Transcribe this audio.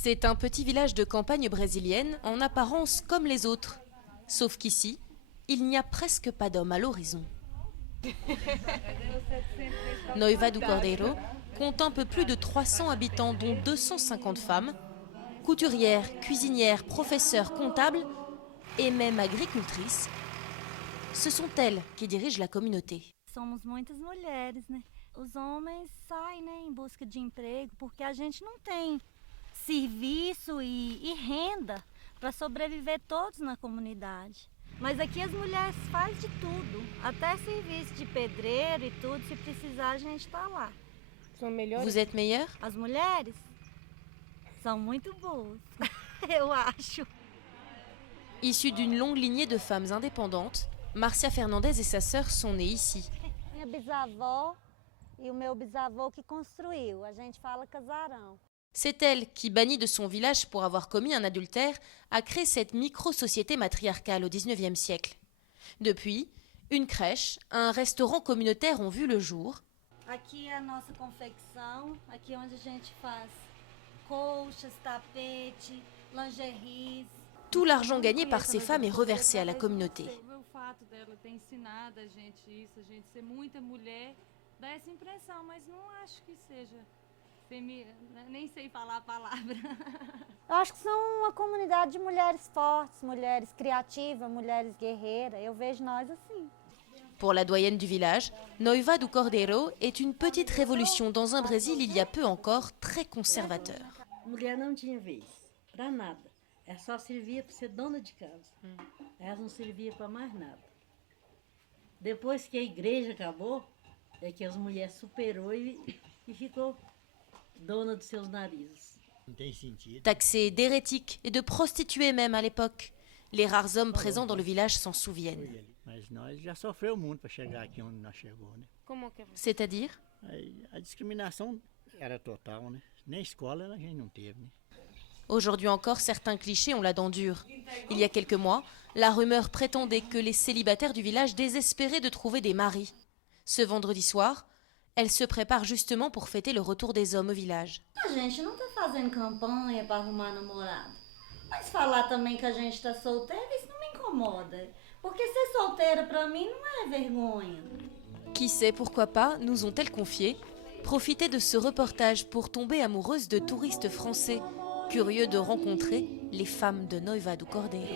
C'est un petit village de campagne brésilienne, en apparence comme les autres. Sauf qu'ici, il n'y a presque pas d'hommes à l'horizon. Noiva do Cordeiro compte un peu plus de 300 habitants, dont 250 femmes, couturières, cuisinières, professeurs, comptables et même agricultrices. Ce sont elles qui dirigent la communauté. Somos muitas mulheres, né? Os homens saem, né, em busca de emprego porque a gente não tem serviço e renda para sobreviver todos na comunidade. Mas aqui as mulheres fazem de tudo, até serviço de pedreiro e tudo, se precisar a gente está lá. Vous êtes meilleures? As mulheres são muito boas, eu acho. Issue d'une longue lignée de femmes indépendantes, Marcia Fernandez et sa sœur sont nées ici. Minha bisavó e o meu bisavô que construiu, a gente fala casarão. C'est elle qui, bannie de son village pour avoir commis un adultère, a créé cette micro-société matriarcale au XIXe siècle. Depuis, une crèche, un restaurant communautaire ont vu le jour. Aqui é a nossa confecção, aqui onde a gente faz colchas, tapete, lingeries. Tout l'argent gagné par ces femmes est reversé à la communauté. O fato dela ter ensinado a gente isso, a gente ser muita mulher, dá essa impressão, mas não acho que seja nem sei falar a palavra. Eu acho que são uma comunidade de mulheres fortes, mulheres criativas, mulheres guerreiras. Eu vejo nós assim. Pour la doyenne du village, Noiva do Cordeiro est une petite révolution dans un Brésil il y a peu encore très conservateur. Mulher não tinha vez, para nada. Ela só servia para ser dona de casa. Elas não serviam para mais nada. Depois que a igreja acabou, é que as mulheres superou e ficou dona de seus narizes. Taxée d'hérétiques et de prostituées même à l'époque. Les rares hommes présents dans le village s'en souviennent. Mas nós já sofreu muito para chegar aqui onde nós chegou, né? C'est-à-dire? A discriminação era total, né? Nem escola a gente não teve, né? Aujourd'hui encore, certains clichés ont la dent dure. Il y a quelques mois, la rumeur prétendait que les célibataires du village désespéraient de trouver des maris. Ce vendredi soir, elle se prépare justement pour fêter le retour des hommes au village. A gente não tá fazendo campanha para arrumar namorado. Mas falar também que a gente tá solteira, isso não me incomoda. Porque ser solteira para mim não é vergonha. Qui sait, pourquoi pas, nous ont-elles confié, profiter de ce reportage pour tomber amoureuse de touristes français, curieux de rencontrer les femmes de Noiva do Cordeiro.